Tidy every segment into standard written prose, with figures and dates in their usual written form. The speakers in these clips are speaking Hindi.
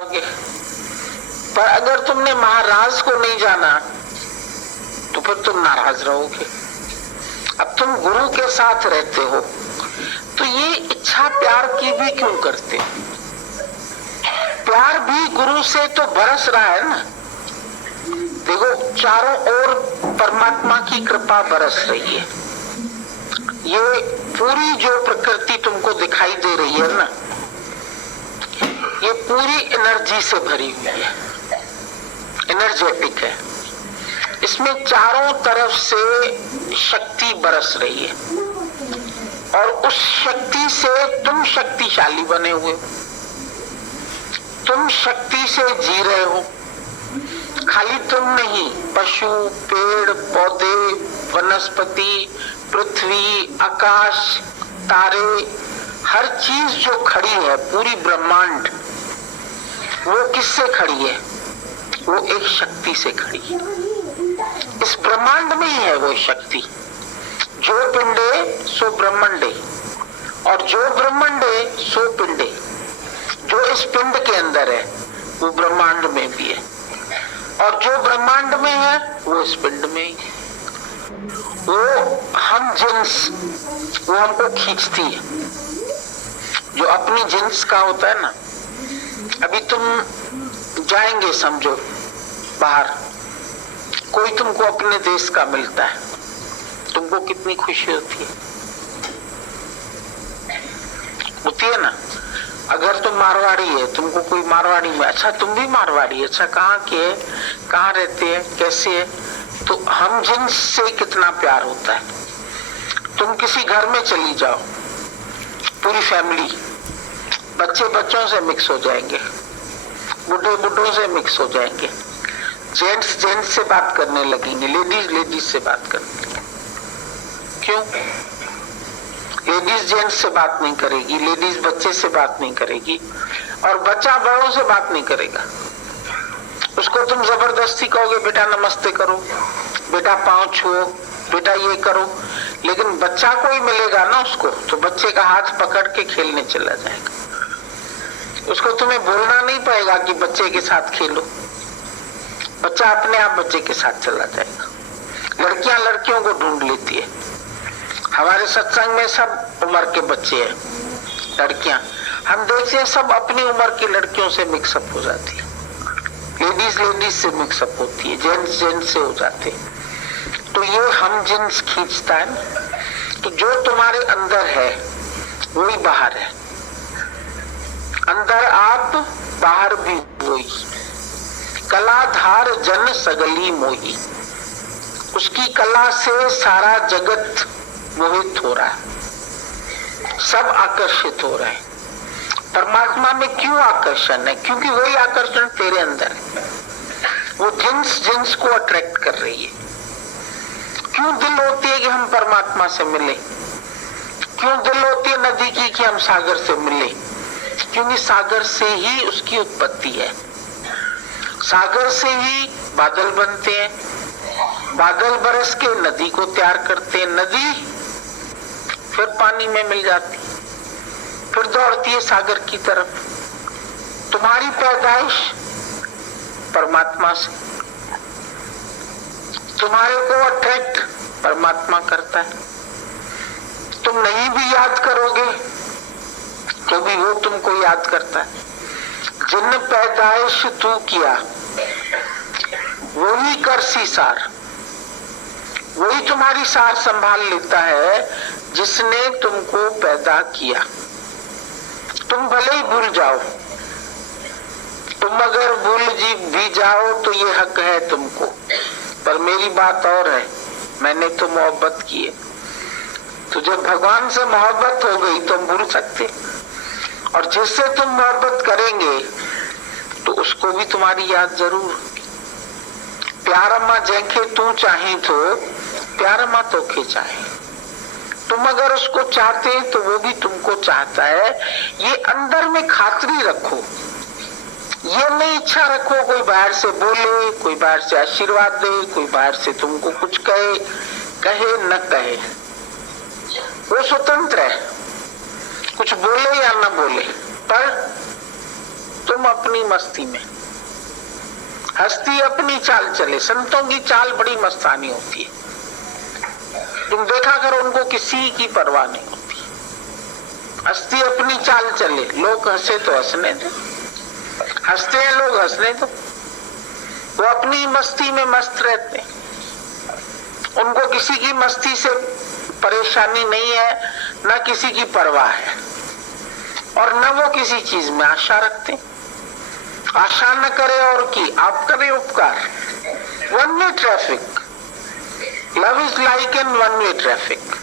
पर अगर तुमने महाराज को नहीं जाना तो फिर तुम नाराज रहोगे। अब तुम गुरु के साथ रहते हो तो ये इच्छा प्यार की भी क्यों करते? प्यार भी गुरु से तो बरस रहा है ना। देखो, चारों ओर परमात्मा की कृपा बरस रही है। ये पूरी जो प्रकृति तुमको दिखाई दे रही है ना, ये पूरी एनर्जी से भरी हुई है, एनर्जेटिक है। इसमें चारों तरफ से शक्ति बरस रही है और उस शक्ति से तुम शक्तिशाली बने हुए हो। तुम शक्ति से जी रहे हो। खाली तुम नहीं, पशु, पेड़ पौधे, वनस्पति, पृथ्वी, आकाश, तारे, हर चीज जो खड़ी है, पूरी ब्रह्मांड, वो किससे खड़ी है? वो एक शक्ति से खड़ी है। इस ब्रह्मांड में ही है वो शक्ति। जो पिंडे सो ब्रह्मंडे, और जो ब्रह्मंडे सो पिंडे। जो इस पिंड के अंदर है वो ब्रह्मांड में भी है, और जो ब्रह्मांड में है वो इस पिंड में ही है। वो हम जिन्स, वो हमको खींचती है। जो अपनी जिन्स का होता है ना, अभी तुम जाएंगे समझो बाहर, कोई तुमको अपने देश का मिलता है, तुमको कितनी खुशी होती है ना। अगर तुम मारवाड़ी है, तुमको कोई मारवाड़ी में, अच्छा तुम भी मारवाड़ी, अच्छा कहाँ के है, कहाँ रहते हैं, कैसे है, तो हम जिन्स से कितना प्यार होता है। तुम किसी घर में चली जाओ, पूरी फैमिली, बच्चे बच्चों से मिक्स हो जाएंगे, बुढ़े बुढ़ों से मिक्स हो जाएंगे, जेंट्स जेंट्स से बात करने लगेंगे, लेडीज लेडीज से बात करने लगेंगे। क्यों? लेडीज जेंट्स से बात नहीं करेगी, लेडीज बच्चे से बात नहीं करेगी, और बच्चा बड़ों से बात नहीं करेगा। उसको तुम जबरदस्ती कहोगे बेटा नमस्ते करो, बेटा पांव छुओ, बेटा ये करो, लेकिन बच्चा कोई मिलेगा ना उसको, तो बच्चे का हाथ पकड़ के खेलने चला जाएगा। उसको तुम्हें बोलना नहीं पड़ेगा कि बच्चे के साथ खेलो, बच्चा अपने आप बच्चे के साथ चला जाएगा। लड़कियां लड़कियों को ढूंढ लेती है। हमारे सत्संग में सब उम्र के बच्चे हैं, लड़कियां, हम देखते हैं सब अपनी उम्र की लड़कियों से मिक्सअप हो जाती है, लेडीज लेडीज से मिक्सअप होती है, जेंट्स जेंट्स से हो जाते हैं। तो ये हम जिन्स खींचता है ना। तो जो तुम्हारे अंदर है वही बाहर है। अंदर आप, बाहर भी वही। कलाधार जन सगली मोही, उसकी कला से सारा जगत मोहित हो रहा है, सब आकर्षित हो रहे हैं। परमात्मा में क्यों आकर्षण है? क्योंकि वही आकर्षण तेरे अंदर है। वो जिन्स जिन्स को अट्रैक्ट कर रही है। क्यों दिल होती है कि हम परमात्मा से मिले? क्यों दिल होती है नदी की कि हम सागर से मिले? क्योंकि सागर से ही उसकी उत्पत्ति है। सागर से ही बादल बनते हैं, बादल बरस के नदी को तैयार करते हैं, नदी फिर पानी में मिल जाती, फिर दौड़ती है सागर की तरफ। तुम्हारी पैदाइश परमात्मा से, तुम्हारे को अट्रैक्ट परमात्मा करता है। तुम नहीं भी याद करोगे तो भी वो तुमको याद करता है। जिन पैदाइश तू किया वही कर सी सार, वही तुम्हारी सार संभाल लेता है जिसने तुमको पैदा किया। तुम भले ही भूल जाओ, तुम अगर भूल भी जाओ तो ये हक है तुमको, पर मेरी बात और है, मैंने तो मोहब्बत की है। तो जब भगवान से मोहब्बत हो गई तो हम भूल सकते, और जिससे तुम मोहब्बत करेंगे तो उसको भी तुम्हारी याद जरूर। प्यारमा जैखे तू चाहे तो प्यारमा तो के चाहे। तुम अगर उसको चाहते तो वो भी तुमको चाहता है। ये अंदर में खातरी रखो, ये नहीं इच्छा रखो कोई बाहर से बोले, कोई बाहर से आशीर्वाद दे, कोई बाहर से तुमको कुछ कहे, कहे न कहे, वो स्वतंत्र है, कुछ बोले या न बोले, पर तुम अपनी मस्ती में, हस्ती अपनी चाल चले। संतों की चाल बड़ी मस्तानी होती है, तुम देखा करो, उनको किसी की परवाह नहीं होती। हस्ती अपनी चाल चले, लोग हंसे तो हंसने दो, हंसते हैं लोग, हंसने दो। वो अपनी मस्ती में मस्त रहते हैं, उनको किसी की मस्ती से परेशानी नहीं है, न किसी की परवाह है, और न वो किसी चीज में आशा रखते। आशा न करे और की, आप करें उपकार। One way traffic, love is like an one way traffic.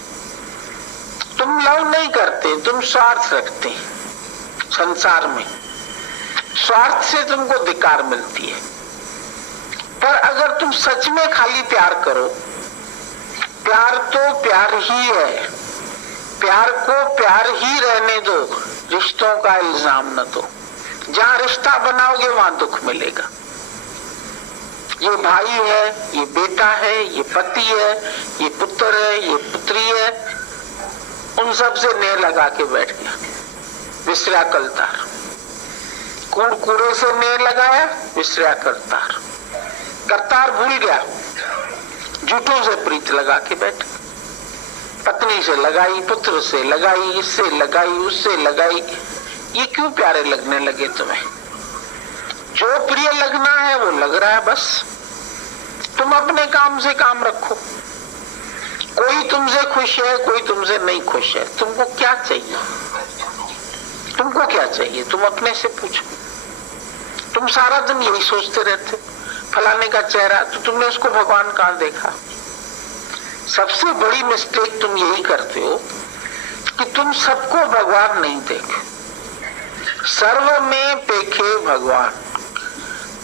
तुम लव नहीं करते, तुम स्वार्थ रखते हैं। संसार में स्वार्थ से तुमको धिक्कार मिलती है, पर अगर तुम सच में खाली प्यार करो, प्यार तो प्यार ही है, प्यार को प्यार ही रहने दो, रिश्तों का इल्जाम न दो। जहां रिश्ता बनाओगे वहां दुख मिलेगा। ये भाई है, ये बेटा है, ये पति है, ये पुत्र है, ये पुत्री है, उन सब से नेह लगा के बैठ गया, विसरा कलतार। कूड़ कूड़े से नेह लगाया, विसरा करतार। करतार भूल गया, झूठों से प्रीत लगा के बैठ। पत्नी से लगाई, पुत्र से लगाई, इससे लगाई, उससे लगाई। ये क्यों प्यारे लगने लगे तुम्हें? जो प्रिय लगना है वो लग रहा है, बस तुम अपने काम से काम रखो। कोई तुमसे खुश है, कोई तुमसे नहीं खुश है, तुमको क्या चाहिए? तुमको क्या चाहिए? तुम अपने से पूछो। तुम सारा दिन यही सोचते रहते, फलाने का चेहरा, तो तुमने उसको भगवान कहाँ देखा? सबसे बड़ी मिस्टेक तुम यही करते हो कि तुम सबको भगवान नहीं देखे। सर्व में पेखे भगवान।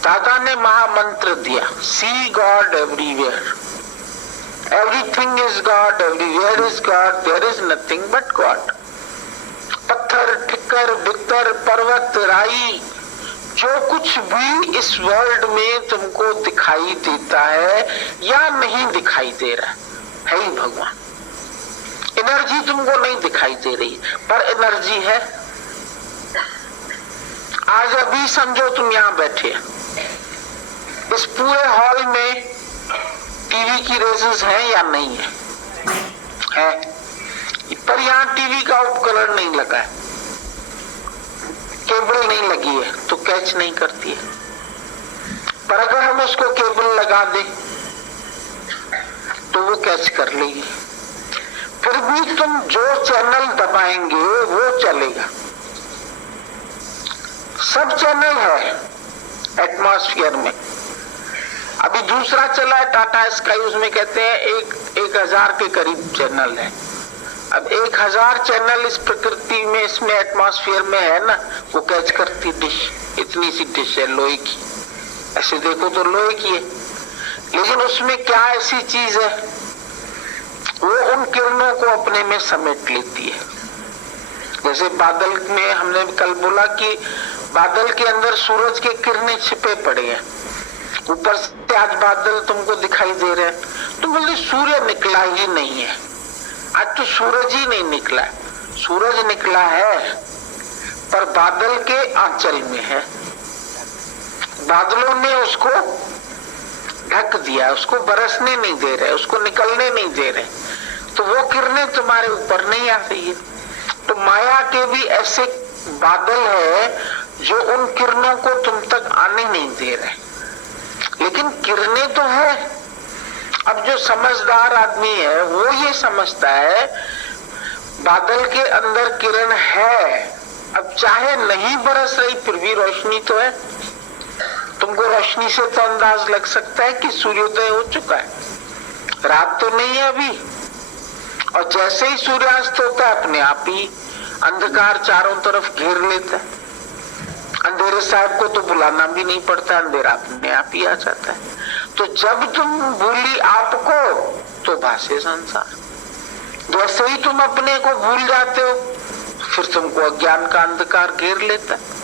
दादा ने महामंत्र दिया, see God everywhere. Everything is God, everywhere is God, there is nothing but God. पत्थर, ठिक्कर, बित्तर, पर्वत, राई, जो कुछ भी इस वर्ल्ड में तुमको दिखाई देता है या नहीं दिखाई दे रहा है ही भगवान। एनर्जी तुमको नहीं दिखाई दे रही, पर एनर्जी है। आज अभी समझो तुम यहाँ बैठे, इस पूरे हॉल में टीवी की रेसेस हैं या नहीं है? है, पर यहाँ टीवी का उपकरण नहीं लगा है, केबल नहीं लगी है, तो कैच नहीं करती है। पर अगर हम उसको केबल लगा दें तो वो कैच कर लेगी। फिर भी तुम जो चैनल दबाएंगे वो चलेगा। सब चैनल है एटमॉस्फेयर में। अभी दूसरा चला है टाटा स्काई, उसमें कहते हैं 1000 के करीब चैनल है। अब 1000 चैनल इस प्रकृति में, इसमें एटमॉस्फेयर में है ना, वो कैच करती डिश। इतनी सी डिश है लोहे की, ऐसे देखो तो लोहे की है, लेकिन उसमें क्या ऐसी चीज है, वो उन किरणों को अपने में समेट लेती है। जैसे बादल में हमने कल बोला कि बादल के अंदर सूरज के किरणें छिपे पड़े हैं। ऊपर से आज बादल तुमको दिखाई दे रहे हैं, तो बोले सूर्य निकला ही नहीं है। आज तो सूरज ही नहीं निकला है, सूरज निकला है पर बादल के आंचल में है। बादलों ने उसको ढक दिया, उसको बरसने नहीं दे रहे, उसको निकलने नहीं दे रहे, तो वो किरणें तुम्हारे ऊपर नहीं आ रही है। तो माया के भी ऐसे बादल है जो उन किरणों को तुम तक आने नहीं दे रहे, लेकिन किरणें तो है। अब जो समझदार आदमी है वो ये समझता है बादल के अंदर किरण है, अब चाहे नहीं बरस रही फिर भी रोशनी तो है। तुमको रोशनी से तो अंदाज लग सकता है कि सूर्योदय हो चुका है, रात तो नहीं है अभी। और जैसे ही सूर्यास्त होता है अपने आप ही अंधकार चारों तरफ घेर लेता है। अंधेरे साहब को तो बुलाना भी नहीं पड़ता, अंधेरा अपने आप ही आ जाता है। तो जब तुम भूली आपको तो भासे संसार। जैसे ही तुम अपने को भूल जाते हो फिर तुमको अज्ञान का अंधकार घेर लेता है,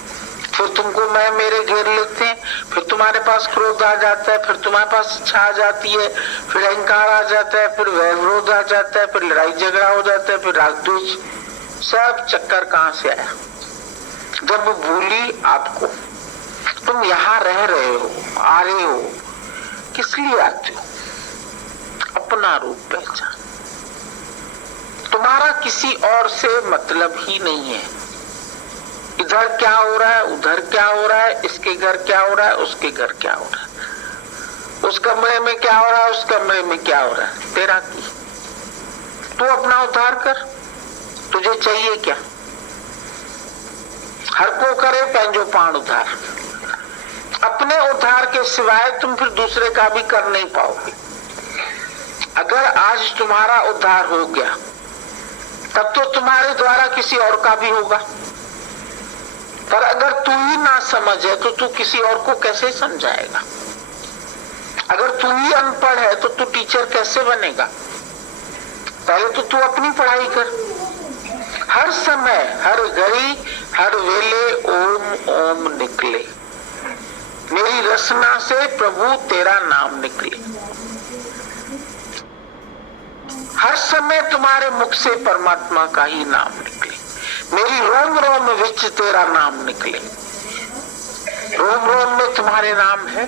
फिर तुमको मैं मेरे घेर लेते हैं, फिर तुम्हारे पास क्रोध आ जाता है, फिर तुम्हारे पास इच्छा आ जाती है, फिर अहंकार आ जाता है, फिर वैर विरोध आ जाता है, फिर लड़ाई झगड़ा हो जाता है, फिर राग द्वेष। सब चक्कर कहां से आया? जब भूली आपको। तुम यहाँ रह रहे हो, आ रहे हो, किस लिए आते हो? अपना रूप पहचान। तुम्हारा किसी और से मतलब ही नहीं है। इधर क्या हो रहा है, उधर क्या हो रहा है, इसके घर क्या हो रहा है, उसके घर क्या हो रहा है, उस कमरे में क्या हो रहा है, उस कमरे में क्या हो रहा है, तेरा की। तू अपना उद्धार कर। तुझे चाहिए क्या? हर को करे पंहिंजो पाण उद्धार। अपने उद्धार के सिवाय तुम फिर दूसरे का भी कर नहीं पाओगे। अगर आज तुम्हारा उद्धार हो गया तब तो तुम्हारे द्वारा किसी और का भी होगा। पर अगर तू ही ना समझे तो तू किसी और को कैसे समझाएगा? अगर तू ही अनपढ़ है तो तू टीचर कैसे बनेगा? पहले तो तू अपनी पढ़ाई कर। हर समय, हर घड़ी, हर वेले ओम ओम निकले। मेरी रसना से प्रभु तेरा नाम निकले। हर समय तुम्हारे मुख से परमात्मा का ही नाम निकले। मेरी रोम रोम विच तेरा नाम निकले। रोम रोम में तुम्हारे नाम है।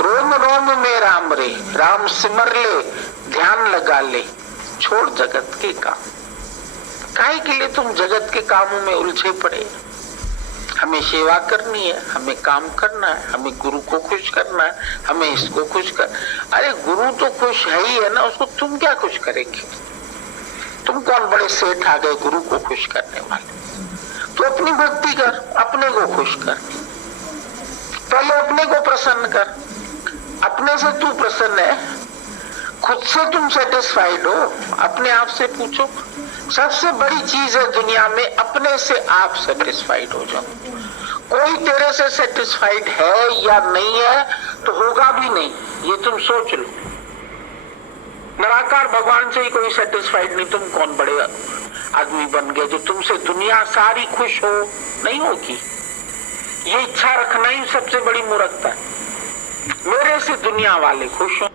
रोम रोम में राम रे, राम सिमर ले, ध्यान लगा ले, छोड़ जगत के काम। काहे के लिए तुम जगत के कामों में उलझे पड़े? हमें सेवा करनी है, हमें काम करना है, हमें गुरु को खुश करना है, हमें इसको खुश कर। अरे गुरु तो खुश है ही है ना, उसको तुम क्या खुश करेंगे? तुम कौन बड़े सेठ आ गए गुरु को खुश करने वाले? तो अपनी भक्ति कर, अपने को खुश कर। पहले अपने को प्रसन्न कर। अपने से तू प्रसन्न है, खुद से तुम सेटिस्फाइड हो? अपने आप से पूछो। सबसे बड़ी चीज है दुनिया में, अपने से आप सेटिस्फाइड हो जाओ। कोई तेरे से सेटिस्फाइड है या नहीं है तो होगा भी नहीं, ये तुम सोच लो। निराकार भगवान से ही कोई सेटिस्फाइड नहीं, तुम कौन बड़े आदमी बन गए जो तुमसे दुनिया सारी खुश हो? नहीं होगी। ये इच्छा रखना ही सबसे बड़ी मूर्खता है। मेरे से दुनिया वाले खुश हो।